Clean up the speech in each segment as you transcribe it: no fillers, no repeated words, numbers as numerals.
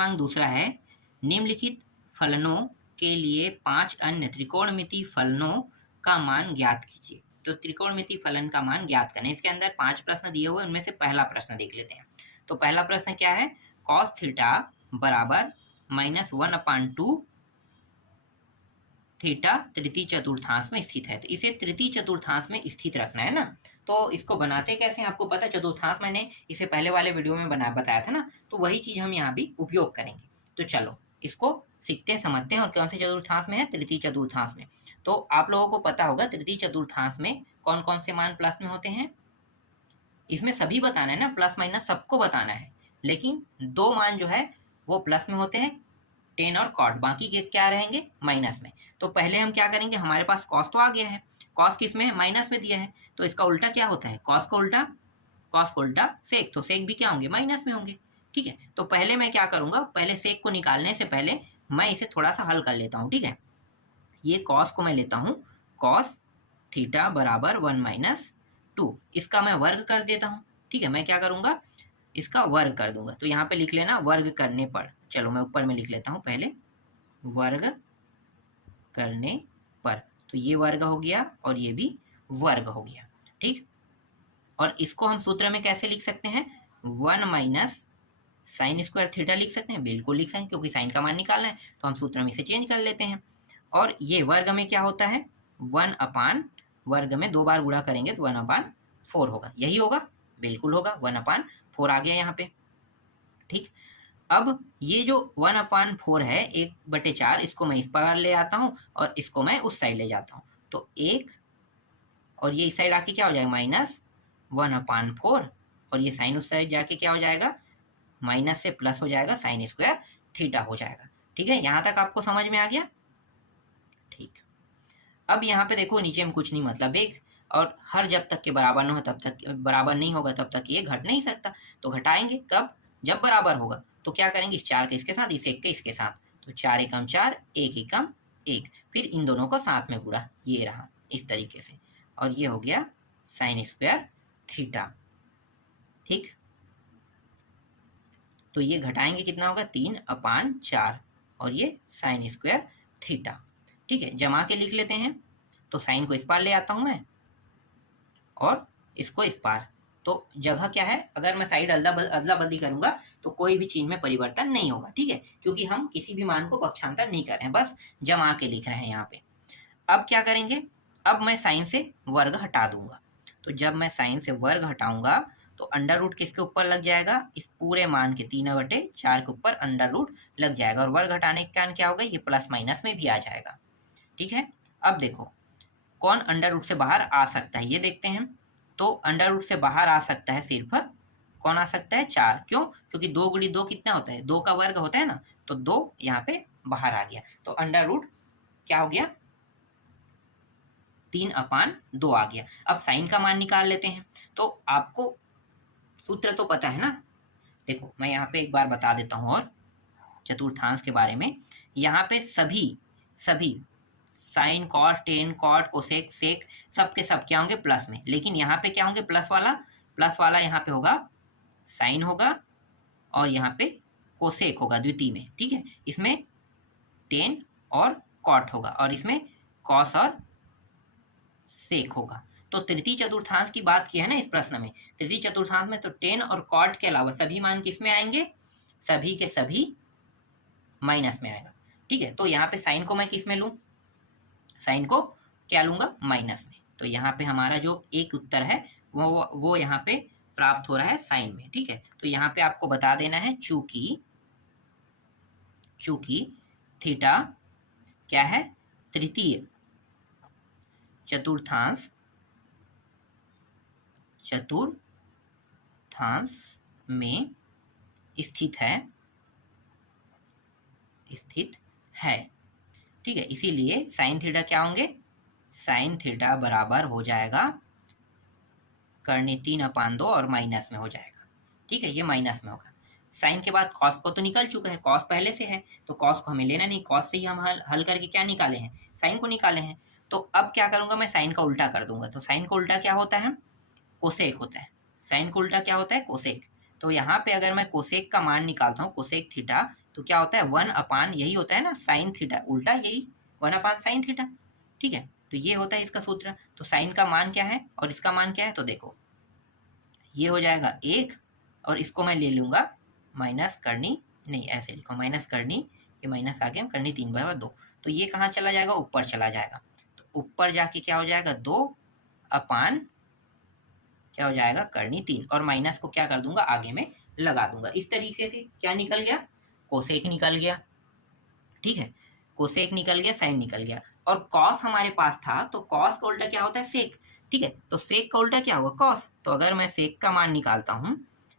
क्रमांक दूसरा है, निम्नलिखित फलनों के लिए 5 अन्य त्रिकोणमितीय फलनों का मान ज्ञात कीजिए। तो त्रिकोणमितीय फलन का मान ज्ञात करना है। इसके अंदर 5 प्रश्न दिए हुए, उनमें से पहला प्रश्न देख लेते हैं। तो पहला प्रश्न क्या है, कॉस थीटा बराबर -1/2 थीटा तृतीय चतुर्थांश में स्थित है। तो इसे तृतीय चतुर्थांश में स्थित रखना है ना। तो इसको बनाते कैसे हैं आपको पता है, चतुर्थांश मैंने इसे पहले वाले वीडियो में बताया था ना, तो वही चीज हम यहाँ भी उपयोग करेंगे। तो चलो इसको सीखते हैं, समझते हैं। और कौन से चतुर्थांश में है, तृतीय चतुर्थांश में। तो आप लोगों को पता होगा तृतीय चतुर्थांश में कौन कौन से मान प्लस में होते हैं। इसमें सभी बताना है ना, प्लस माइनस सबको बताना है, लेकिन 2 मान जो है वो प्लस में होते हैं, टेन और कॉट, बाकी के क्या रहेंगे, माइनस में। तो पहले हम क्या करेंगे, हमारे पास कॉस तो आ गया है, कॉस किस में है, माइनस में दिया है, तो इसका उल्टा क्या होता है, कॉस को उल्टा सेक, तो सेक भी क्या होंगे, माइनस में होंगे। ठीक है, तो पहले मैं क्या करूंगा, पहले सेक को निकालने से पहले मैं इसे थोड़ा सा हल कर लेता हूँ। ठीक है, ये कॉस को मैं लेता हूँ, कॉस थीटा बराबर 1-2, इसका मैं वर्ग कर देता हूँ। ठीक है, मैं क्या करूंगा, इसका वर्ग कर दूंगा। तो यहाँ पे लिख लेना वर्ग करने पर, चलो मैं ऊपर में लिख लेता हूँ पहले, वर्ग करने पर, तो ये वर्ग हो गया और ये भी वर्ग हो गया। ठीक, और इसको हम सूत्र में कैसे लिख सकते हैं, 1 - साइन स्क्वायर थीटा लिख सकते हैं, बिल्कुल लिख सकते हैं, क्योंकि साइन का मान निकालना है तो हम सूत्र में इसे चेंज कर लेते हैं। और ये वर्ग में क्या होता है, 1 वर्ग में 2 बार गुणा करेंगे तो 1/4 होगा, यही होगा, बिल्कुल होगा, 1/4 आ गया यहाँ पे। ठीक, अब ये जो 1/4 है 1/4, इसको मैं इस पर ले आता हूँ और इसको मैं उस साइड ले जाता हूँ, तो 1 और ये इस साइड आके क्या हो जाएगा, -1/4, और ये साइन उस साइड जाके क्या हो जाएगा, माइनस से प्लस हो जाएगा, साइन स्क्वायर थीटा हो जाएगा। ठीक है, यहाँ तक आपको समझ में आ गया। ठीक, अब यहाँ पे देखो नीचे में कुछ नहीं, मतलब 1, और हर जब तक के बराबर न हो तब तक, बराबर नहीं होगा तब तक ये घट नहीं सकता। तो घटाएंगे कब, जब बराबर होगा। तो क्या करेंगे, इस 4 के इसके साथ, इस 1 के इसके साथ, तो 4 एकम 4, 1 एकम 1, फिर इन दोनों को साथ में गुणा, ये रहा इस तरीके से, और ये हो गया साइन स्क्वायर थीटा। ठीक, तो ये घटाएंगे कितना होगा, 3/4, और ये साइन स्क्वायर थीटा। ठीक है, जमा के लिख लेते हैं। तो साइन को इस पार ले आता हूं मैं और इसको इस पार, तो जगह क्या है, अगर मैं साइड अदला बदली करूंगा तो कोई भी चीज में परिवर्तन नहीं होगा। ठीक है, क्योंकि हम किसी भी मान को पक्षांतर नहीं कर रहे हैं, बस जमा के लिख रहे हैं यहाँ पे। अब क्या करेंगे, अब मैं साइन से वर्ग हटा दूंगा। तो जब मैं साइन से वर्ग हटाऊंगा तो अंडर रूट किसके ऊपर लग जाएगा, इस पूरे मान के 3/4 के ऊपर अंडर रूट लग जाएगा, और वर्ग हटाने के कारण क्या होगा, ये प्लस माइनस में भी आ जाएगा। ठीक है, अब देखो कौन अंडर रूट से बाहर आ सकता है, ये देखते हैं। तो अंडर रूट से बाहर आ सकता है सिर्फ कौन आ सकता है, 4, क्यों, क्योंकि 2 × 2 कितना होता है, 2 का वर्ग होता है ना, तो 2 यहाँ पे बाहर आ गया, तो अंडर रूट क्या हो गया, 3/2 आ गया। अब साइन का मान निकाल लेते हैं। तो आपको सूत्र तो पता है ना, देखो मैं यहाँ पे एक बार बता देता हूँ और चतुर्थांश के बारे में। यहाँ पे सभी sine, cos, tan, cot, cosec, sec, सब के सब क्या होंगे, प्लस में, लेकिन यहाँ पे क्या होंगे, प्लस वाला यहाँ पे होगा साइन होगा, और यहाँ पे कोसेक होगा द्वितीय में। ठीक है, इसमें टेन और कॉट होगा, और इसमें कॉस और सेक होगा। तो तृतीय चतुर्थांश की बात की है ना इस प्रश्न में, तृतीय चतुर्थांश में तो टेन और कॉट के अलावा सभी मान किस में आएंगे, सभी के सभी माइनस में आएगा। ठीक है, तो यहाँ पे साइन को मैं किस में लूँ, साइन को क्या लूंगा, माइनस में। तो यहाँ पे हमारा जो एक उत्तर है वो यहाँ पे प्राप्त हो रहा है साइन में। ठीक है, तो यहाँ पे आपको बता देना है, चूंकि थीटा क्या है, तृतीय चतुर्थांश में स्थित है। ठीक है, इसीलिए साइन थीटा क्या होंगे, साइन थीटा बराबर हो जाएगा करने 3/2 और माइनस में हो जाएगा। ठीक है, ये माइनस में होगा। साइन के बाद कॉस को तो निकल चुका है, कॉस पहले से है, तो कॉस को हमें लेना नहीं, कॉस से ही हम हल करके क्या निकाले हैं, साइन को निकाले हैं। तो अब क्या करूंगा, मैं साइन का उल्टा कर दूंगा। तो साइन का उल्टा क्या होता है, कोसेक होता है। साइन का उल्टा क्या होता है, कोसेक। तो यहाँ पे अगर मैं कोसेक का मान निकालता हूँ, कोसेक थीटा, तो क्या होता है 1/, यही होता है ना साइन थीटा, उल्टा यही 1/sin थीटा। ठीक है, तो ये होता है इसका सूत्र। तो साइन का मान क्या है और इसका मान क्या है, तो देखो ये हो जाएगा 1 और इसको मैं ले लूँगा माइनस करनी, नहीं ऐसे लिखो माइनस करनी, ये माइनस आ गया करनी 3/2। तो ये कहाँ चला जाएगा, ऊपर चला जाएगा। तो ऊपर जाके क्या हो जाएगा 2/, क्या हो जाएगा करनी 3, और माइनस को क्या कर दूंगा आगे में लगा दूंगा। इस तरीके से क्या निकल गया, कोसेक निकल गया। ठीक है, कोसेक निकल गया, साइन निकल गया, और कॉस हमारे पास था, तो कॉस का उल्टा क्या होता है सेक। ठीक है, तो सेक का उल्टा क्या होगा कॉस। तो अगर मैं सेक का मान निकालता हूँ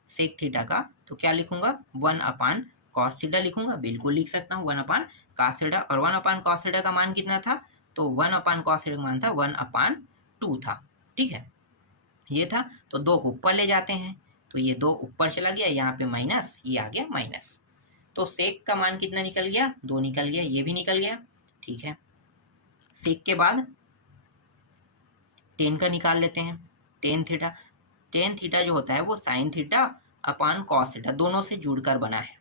सेक थीटा का, तो क्या लिखूंगा 1/cos थीटा लिखूंगा, बिल्कुल लिख सकता हूँ 1/cos थीटा। और 1/cos थीटा का मान कितना था, तो 1/cos थीटा का मान था 1/2 था। ठीक है, ये था। तो 2 को ऊपर ले जाते हैं, तो ये 2 ऊपर चला गया, यहाँ पे माइनस, ये आ गया माइनस। तो सेक का मान कितना निकल गया, 2 निकल गया, ये भी निकल गया। ठीक है, सेक के बाद टेन का निकाल लेते हैं, टेन थीटा। टेन थीटा जो होता है वो sine theta upon cos theta दोनों से जुड़कर बना है।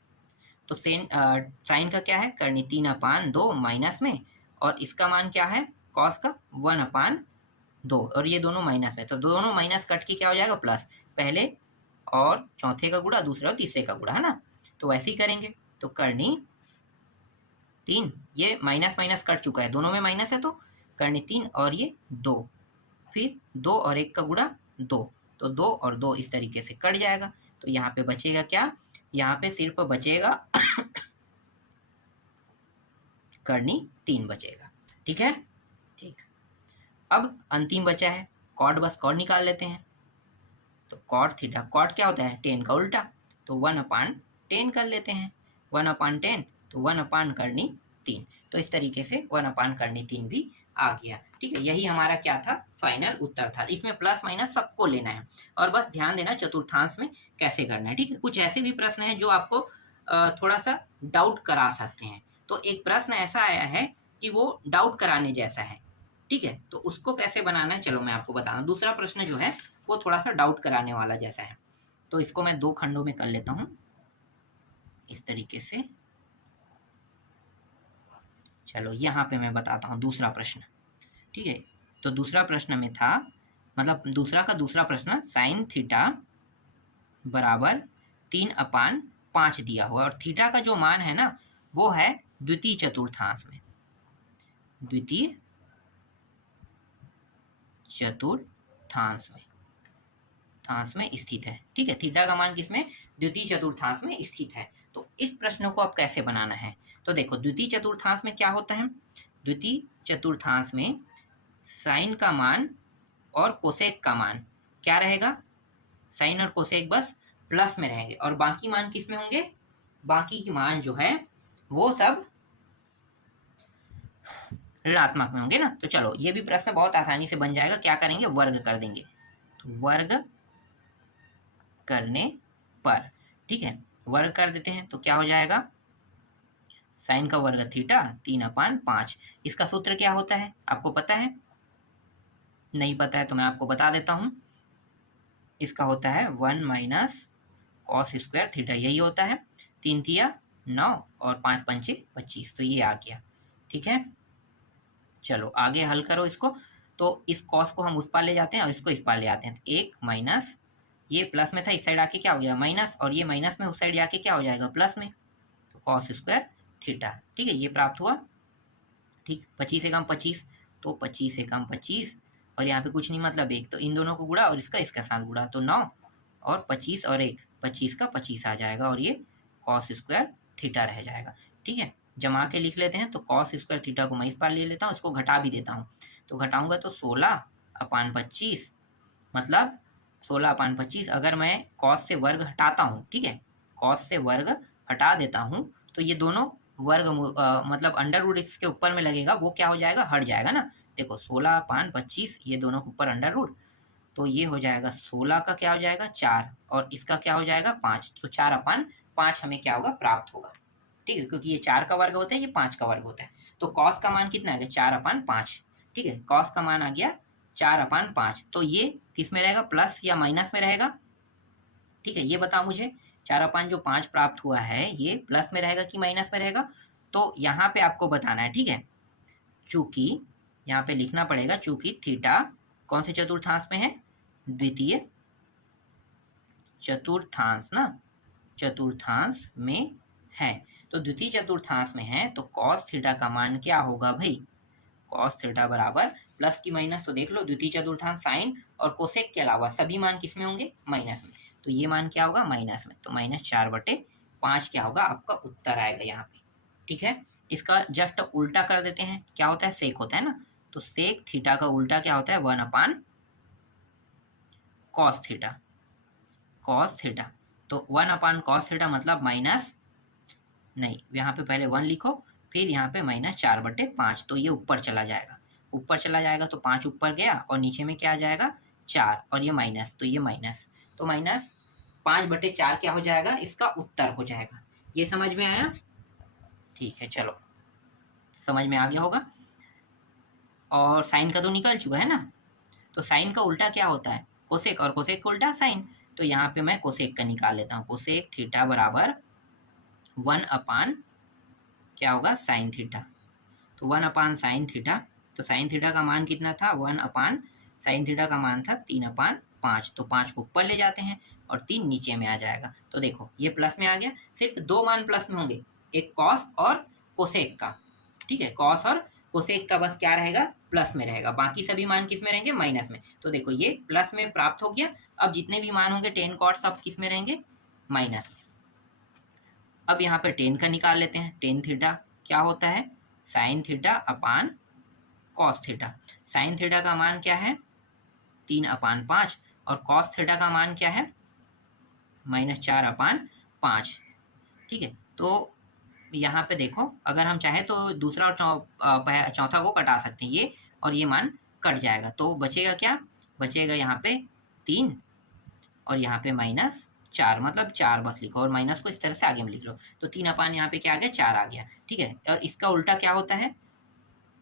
तो साइन का क्या है करनी 3/2 माइनस में, और इसका मान क्या है कॉस का 1/2, और ये दोनों माइनस में, तो दोनों माइनस कट के क्या हो जाएगा प्लस, पहले और चौथे का गुणा, दूसरे और तीसरे का गुणा, है ना। तो वैसे ही करेंगे, तो करनी 3, ये माइनस माइनस कट चुका है, दोनों में माइनस है, तो करनी 3 और ये 2, फिर 2 और 1 का गुणा 2, तो 2 और 2 इस तरीके से कट जाएगा। तो यहाँ पे बचेगा क्या, यहाँ पे सिर्फ बचेगा करनी 3 बचेगा। ठीक है, ठीक। अब अंतिम बचा है कॉट, बस कॉट निकाल लेते हैं। तो कॉट थीटा, कॉट क्या होता है टेन का उल्टा, तो 1/10 कर लेते हैं, 1/10 तो 1/ करनी 3। तो इस तरीके से 1/ करनी 3 भी आ गया। ठीक है, यही हमारा क्या था फाइनल उत्तर था। इसमें प्लस माइनस सबको लेना है, और बस ध्यान देना चतुर्थांश में कैसे करना है। ठीक है, कुछ ऐसे भी प्रश्न हैं जो आपको थोड़ा सा डाउट करा सकते हैं। तो एक प्रश्न ऐसा आया है कि वो डाउट कराने जैसा है। ठीक है, तो उसको कैसे बनाना है चलो मैं आपको बता दूं। दूसरा प्रश्न जो है वो थोड़ा सा डाउट कराने वाला जैसा है, तो इसको मैं 2 खंडों में कर लेता हूं इस तरीके से। चलो यहाँ पे मैं बताता हूँ दूसरा प्रश्न। ठीक है, तो दूसरा प्रश्न में था, मतलब दूसरा का दूसरा प्रश्न साइन थीटा बराबर 3/5 दिया हुआ, और थीटा का जो मान है ना वो है द्वितीय चतुर्थांश में, द्वितीय चतुर्थांश में स्थित है। ठीक है, थीटा का मान किसमें, द्वितीय चतुर्थांश में स्थित है। तो इस प्रश्न को अब कैसे बनाना है, तो देखो द्वितीय चतुर्थांश में क्या होता है, द्वितीय चतुर्थांश में साइन का मान और कोसेक का मान क्या रहेगा, साइन और कोसेक बस प्लस में रहेंगे, और बाकी मान किस में होंगे, बाकी के मान जो है वो सब ऋणात्मक में होंगे ना। तो चलो ये भी प्रश्न बहुत आसानी से बन जाएगा, क्या करेंगे वर्ग कर देंगे, तो वर्ग करने पर, ठीक है वर्ग कर देते हैं, तो क्या हो जाएगा साइन का वर्ग थीटा 3/5। इसका सूत्र क्या होता है आपको पता है, नहीं पता है तो मैं आपको बता देता हूं, इसका होता है 1 माइनस कॉस स्क्वायर थीटा, यही होता है 3 तिया 9 और 5 पंचे 25, तो ये आ गया। ठीक है, चलो आगे हल करो इसको। तो इस कॉस को हम उस पार ले जाते हैं और इसको इस पार ले आते हैं, तो 1 माइनस ये प्लस में था, इस साइड आके क्या हो गया माइनस, और ये माइनस में उस साइड जाके क्या हो जाएगा प्लस में, तो कॉस स्क्वायर थीटा। ठीक है, ये प्राप्त हुआ। ठीक, 25 से कम 25, तो 25 से कम 25, और यहाँ पे कुछ नहीं मतलब 1, तो इन दोनों को गुणा और इसका साथ गुणा, तो 9 और 25 और 1 25 का 25 आ जाएगा, और ये कॉस स्क्वायर थीटा रह जाएगा। ठीक है, जमा के लिख लेते हैं, तो कॉस स्क्वायर थीटा को मैं इस पार ले लेता हूँ, इसको घटा भी देता हूँ, तो घटाऊंगा तो 16/25, मतलब 16/25। अगर मैं कॉस से वर्ग हटाता हूँ, ठीक है कॉस से वर्ग हटा देता हूँ, तो ये दोनों वर्ग मतलब अंडर रूट इसके ऊपर में लगेगा, वो क्या हो जाएगा हट जाएगा ना। देखो 16/25 ये दोनों के ऊपर अंडर रूट, तो ये हो जाएगा 16 का क्या हो जाएगा 4, और इसका क्या हो जाएगा 5, तो 4/5 हमें क्या होगा प्राप्त होगा। ठीक है, क्योंकि ये 4 का वर्ग होता है, ये 5 का वर्ग होता है, तो कॉस का मान कितना आ गया 4/5। ठीक है, कॉस का मान आ गया 4/5, तो ये किस में रहेगा प्लस या माइनस में रहेगा। ठीक है, ये बताओ मुझे 4/5 जो 5 प्राप्त हुआ है ये प्लस में रहेगा कि माइनस में रहेगा, तो यहाँ पे आपको बताना है, ठीक है। चूंकि यहाँ पे लिखना पड़ेगा चूंकि थीटा कौन से चतुर्थांश में है, द्वितीय चतुर्थांश ना, चतुर्थांश में है। तो द्वितीय चतुर्थांश में है तो कॉस थीटा का मान क्या होगा भाई, कॉस थीटा बराबर प्लस की माइनस, तो देख लो द्वितीय चतुर्थांश साइन और कोसेक के अलावा सभी मान किस में होंगे, माइनस में। तो ये मान क्या होगा, माइनस में, तो -4/5 क्या होगा आपका उत्तर आएगा यहाँ पे, ठीक है। इसका जस्ट उल्टा कर देते हैं, क्या होता है, सेक होता है ना, तो सेक थीटा का उल्टा क्या होता है, 1/cos थीटा, cos थीटा। तो 1/cos थीटा मतलब माइनस, नहीं यहाँ पे पहले 1 लिखो, फिर यहाँ पे -4/5, तो ये ऊपर चला जाएगा, ऊपर चला जाएगा तो 5 ऊपर गया और नीचे में क्या आ जाएगा, 4, और ये माइनस, तो ये माइनस, तो -5/4 क्या हो जाएगा, इसका उत्तर हो जाएगा। ये समझ में आया, ठीक है, चलो समझ में आ गया होगा। और साइन का तो निकल चुका है ना, तो साइन का उल्टा क्या होता है, कोसेक, और कोसेक का उल्टा साइन। तो यहाँ पे मैं कोसेक का निकाल लेता हूँ, कोसेक थीटा बराबर 1 क्या होगा, साइन थीटा। तो 1/साइन थीटा, तो साइन थीटा का मान कितना था, 1/साइन थीटा का मान था 3/5, तो 5 को ऊपर ले जाते हैं और 3 नीचे में आ जाएगा। तो देखो ये प्लस में आ गया, सिर्फ 2 मान प्लस में होंगे, एक कॉस और कोसेक का, ठीक है, कॉस और कोसेक का बस क्या रहेगा, प्लस में रहेगा, बाकी सभी मान किस में रहेंगे, माइनस में। तो देखो ये प्लस में प्राप्त हो गया, अब जितने भी मान होंगे टेन कॉट सब किस में रहेंगे, माइनस में। अब यहाँ पे टेन का निकाल लेते हैं, टेन थीटा क्या होता है, sine theta upon cos theta. Sine theta का मान क्या है, 3/5, और कॉस थीटा का मान क्या है, -4/5, ठीक है। तो यहाँ पे देखो अगर हम चाहें तो दूसरा और चौथा को कटा सकते हैं, ये और ये मान कट जाएगा, तो बचेगा क्या, बचेगा यहाँ पे 3 और यहाँ पे -4, मतलब 4 बस लिखो, और माइनस को इस तरह से आगे में लिख लो, तो 3 यहाँ पे क्या आ गया, 4 आ गया, ठीक है। और इसका उल्टा क्या होता है,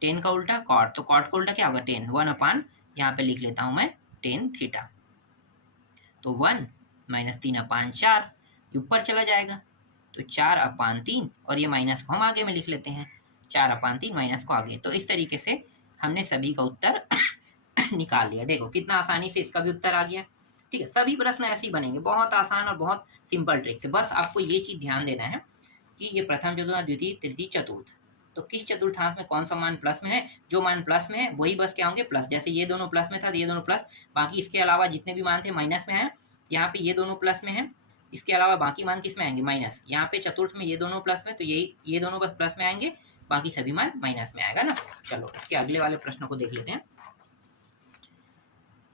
टेन का उल्टा कॉट, तो कॉट का उल्टा क्या होगा, 10, 1 यहाँ पे लिख लेता हूँ मैं टेन थीटा, तो 1 - 3/4 ऊपर चला जाएगा, तो 4/3, और ये माइनस को हम आगे में लिख लेते हैं, 4/3 माइनस को आगे। तो इस तरीके से हमने सभी का उत्तर निकाल लिया। देखो कितना आसानी से इसका भी उत्तर आ गया, ठीक है। सभी प्रश्न ऐसे ही बनेंगे, बहुत आसान और बहुत सिंपल ट्रिक से। बस आपको ये चीज ध्यान देना है कि ये प्रथम चतुर्थ, द्वितीय, तृतीय, चतुर्थ, तो किस चतुर्थांश में कौन सा मान प्लस में है, जो मान प्लस में है वही बस क्या होंगे, प्लस। जैसे ये दोनों प्लस में था, ये दोनों प्लस, बाकी इसके अलावा जितने भी मान थे माइनस में है, यहाँ पे ये दोनों प्लस में है, इसके अलावा बाकी मान किस में आएंगे, माइनस। यहाँ पे चतुर्थ में ये दोनों प्लस में, तो ये दोनों बस प्लस में आएंगे, बाकी सभी मान माइनस में आएगा ना। चलो इसके अगले वाले प्रश्न को देख लेते हैं।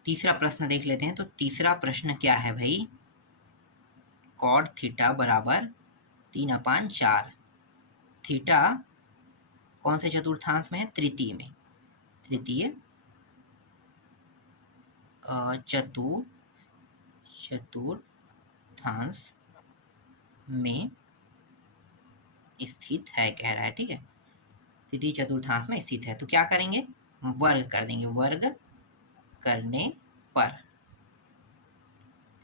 तीसरा प्रश्न देख लेते हैं। तो तीसरा प्रश्न क्या है भाई, कॉड थीटा बराबर 3/4, थीटा कौन से चतुर्थांश में है, तृतीय में, तृतीय चतुर्थांश में स्थित है कह रहा है, ठीक है, तृतीय चतुर्थांश में स्थित है। तो क्या करेंगे, वर्ग कर देंगे, वर्ग करने पर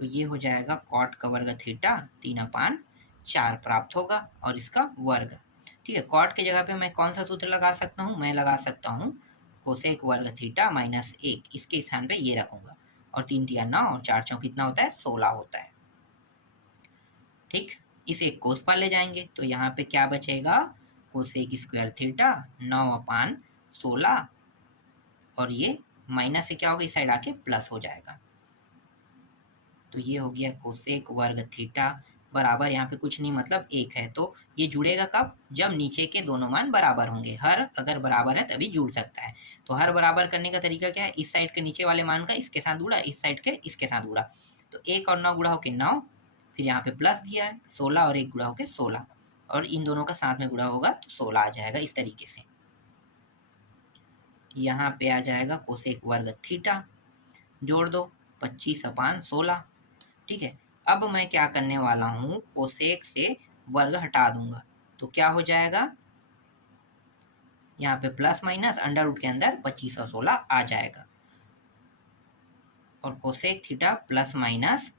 तो ये हो जाएगा कॉट का वर्ग थीटा 3/4 प्राप्त होगा, और इसका वर्ग, ठीक है। कॉट की जगह पे मैं कौन सा सूत्र लगा सकता हूँ, मैं लगा सकता हूँ कोसेक वर्ग थीटा -1, इसके स्थान पे ये रखूंगा, और 3 × 9 और 4 × 4 कितना होता है, 16 होता है, ठीक। इसे एक कोस पर ले जाएंगे तो यहाँ पे क्या बचेगा, कोसेक स्क्वायर थीटा 9/16, और ये माइनस से क्या होगा, इस साइड आके प्लस हो जाएगा। तो ये हो गया कोसेक वर्ग थीटा बराबर, यहाँ पे कुछ नहीं मतलब 1 है, तो ये जुड़ेगा कब, जब नीचे के दोनों मान बराबर होंगे। हर अगर बराबर है तभी जुड़ सकता है। तो हर बराबर करने का तरीका क्या है, इस साइड के नीचे वाले मान का इसके साथ गुणा, इस साइड के इसके साथ गुणा, तो 1 और 9 गुणा होके 9, फिर यहाँ पे प्लस दिया है 16 और 1 गुणा होके 16, और इन दोनों का साथ में गुणा होगा तो 16 आ जाएगा। इस तरीके से यहाँ पे आ जाएगा कोसेक वर्ग थीटा, जोड़ दो 25/16, ठीक है। अब मैं क्या करने वाला हूँ, कोसेक से वर्ग हटा दूंगा, तो क्या हो जाएगा, यहाँ पे प्लस माइनस अंडर रूट के अंदर 25 और 16 आ जाएगा, और कोसेक थीटा प्लस माइनस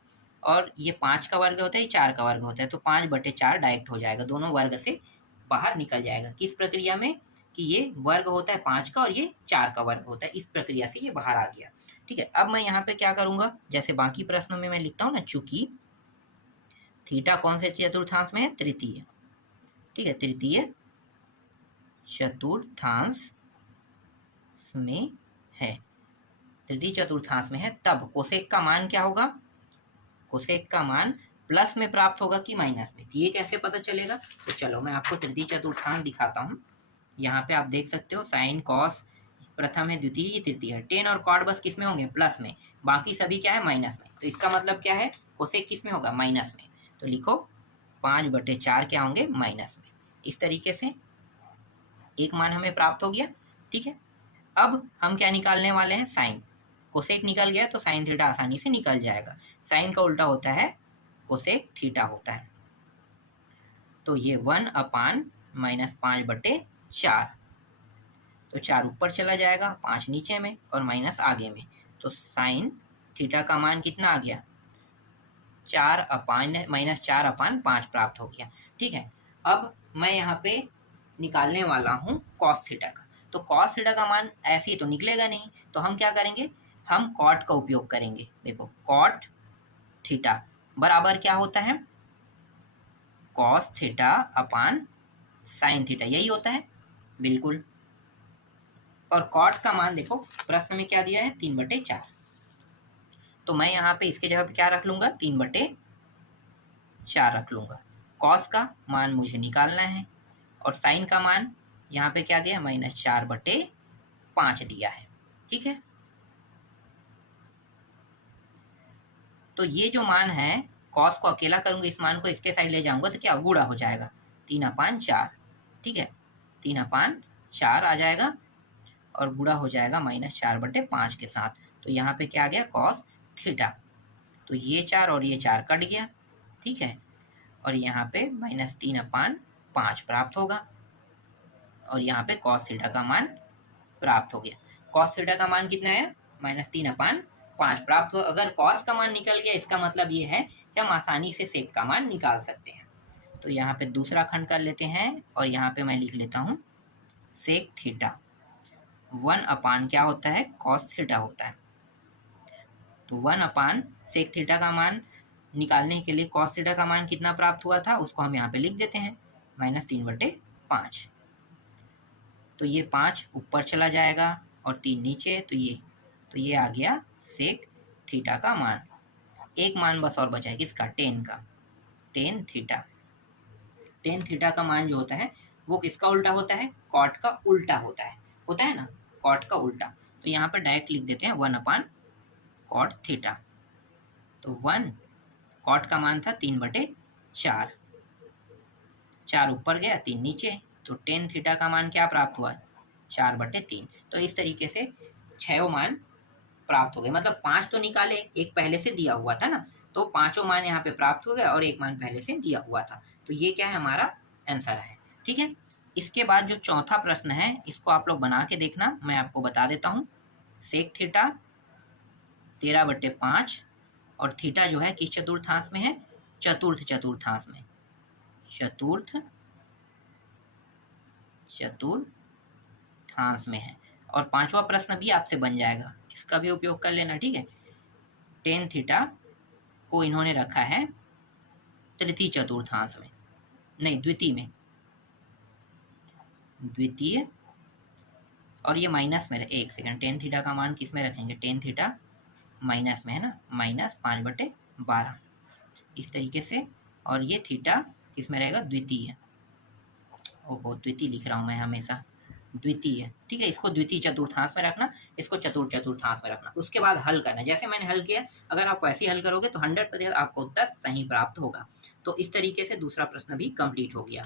और ये 5 का वर्ग होता है, ये 4 का वर्ग होता है, तो 5/4 डायरेक्ट हो जाएगा, दोनों वर्ग से बाहर निकल जाएगा। किस प्रक्रिया में कि ये वर्ग होता है 5 का और ये 4 का वर्ग होता है, इस प्रक्रिया से ये बाहर आ गया। ठीक है, अब मैं यहाँ पे क्या करूँगा, जैसे बाकी प्रश्नों में मैं लिखता हूँ ना, चूंकि थीटा कौन से चतुर्थांश में है, तृतीय। ठीक है, तृतीय चतुर्थांश में है, तृतीय चतुर्थांश में है, तब कोसेक का मान क्या होगा, कोसेक का मान प्लस में प्राप्त होगा कि माइनस में। ये कैसे पता चलेगा, तो चलो मैं आपको तृतीय चतुर्थांश दिखाता हूँ। यहाँ पे आप देख सकते हो साइन कॉस प्रथम है, द्वितीय, तृतीय है। टेन और कॉट बस किस में होंगे, प्लस में, बाकी सभी क्या है, माइनस में। तो इसका मतलब क्या है, कोसेक किस में होगा, माइनस में। तो लिखो 5/4 क्या होंगे, माइनस में। इस तरीके से एक मान हमें प्राप्त हो गया। ठीक है, अब हम क्या निकालने वाले हैं, साइन। कोसेक निकल गया तो साइन थीटा आसानी से निकल जाएगा। साइन का उल्टा होता है कोसेक थीटा होता है। तो ये 1/-5/4, तो 4 ऊपर चला जाएगा, 5 नीचे में और माइनस आगे में। तो साइन थीटा का मान कितना आ गया, 4/-5 प्राप्त हो गया। ठीक है, अब मैं यहाँ पे निकालने वाला हूँ कॉस थीटा का। तो कॉस थीटा का मान ऐसे ही तो निकलेगा नहीं, तो हम क्या करेंगे, हम कॉट का उपयोग करेंगे। देखो कॉट थीटा बराबर क्या होता है, cos theta upon sine theta, यही होता है बिल्कुल। और कॉट का मान देखो प्रश्न में क्या दिया है, 3/4। तो मैं यहाँ पे इसके जगह पे क्या रख लूँगा, 3/4 रख लूँगा। कॉस का मान मुझे निकालना है और साइन का मान यहाँ पे क्या दिया है, -4/5 दिया है। ठीक है, तो ये जो मान है, कॉस को अकेला करूँगा, इस मान को इसके साइड ले जाऊँगा तो क्या गुणा हो जाएगा, 3/4। ठीक है, 3/4 आ जाएगा और गुणा हो जाएगा -4/5 के साथ। तो यहाँ पे क्या आ गया, कॉस थीटा। तो ये 4 और ये 4 कट गया। ठीक है, और यहाँ पे -3/5 प्राप्त होगा और यहाँ पे कॉस थीटा का मान प्राप्त हो गया। कॉस थीटा का मान कितना है, -3/5 प्राप्त हो। अगर कॉस का मान निकल गया, इसका मतलब ये है कि हम आसानी से सेक का मान निकाल सकते हैं। तो यहाँ पे दूसरा खंड कर लेते हैं और यहाँ पे मैं लिख लेता हूँ सेक थीटा 1/, क्या होता है, कॉस थीटा होता है। तो 1/, सेक थीटा का मान निकालने के लिए कॉस थीटा का मान कितना प्राप्त हुआ था, उसको हम यहाँ पे लिख देते हैं -3/5। तो ये 5 ऊपर चला जाएगा और 3 नीचे, तो ये आ गया सेक थीटा का मान। एक मान बस और बचा है, किसका, टेन का, टेन थीटा। टेन थीटा का मान जो होता है वो किसका उल्टा होता है, कॉट का उल्टा होता है ना, कॉट का उल्टा। तो यहाँ पर डायरेक्ट लिख देते हैं 1/cot थीटा। तो 1 कॉट का मान था 3/4, 4 ऊपर गया 3 नीचे, तो टेन थीटा का मान क्या प्राप्त हुआ, 4/3। तो इस तरीके से 6 मान प्राप्त हो गए। मतलब 5 तो निकाले, एक पहले से दिया हुआ था ना, तो 5 मान यहाँ पे प्राप्त हो गए और एक मान पहले से दिया हुआ था। तो ये क्या है, हमारा आंसर है। ठीक है, इसके बाद जो चौथा प्रश्न है, इसको आप लोग बना के देखना, मैं आपको बता देता हूँ। सेक थीटा 13/5 और थीटा जो है किस चतुर्थांश में है, चतुर्थ चतुर्थांश में, चतुर्थ चतुर्थांश में है। और 5वां प्रश्न भी आपसे बन जाएगा, इसका भी उपयोग कर लेना। ठीक है, टेन थीटा को इन्होंने रखा है तृतीय चतुर्थांश में, नहीं द्वितीय में, द्वितीय, और ये माइनस में, एक सेकंड, टेन थीटा का मान किस में रखेंगे, टेन थीटा माइनस में है ना, -5/12 इस तरीके से। और ये थीटा किस में रहेगा, द्वितीय। ओहो, द्वितीय लिख रहा हूँ मैं हमेशा, द्वितीय। ठीक है, इसको द्वितीय चतुर्थांश में रखना, इसको चतुर्थ चतुर्थांश में रखना। उसके बाद हल करना, जैसे मैंने हल किया, अगर आप वैसे हल करोगे तो 100% आपको उत्तर सही प्राप्त होगा। तो इस तरीके से दूसरा प्रश्न भी कंप्लीट हो गया।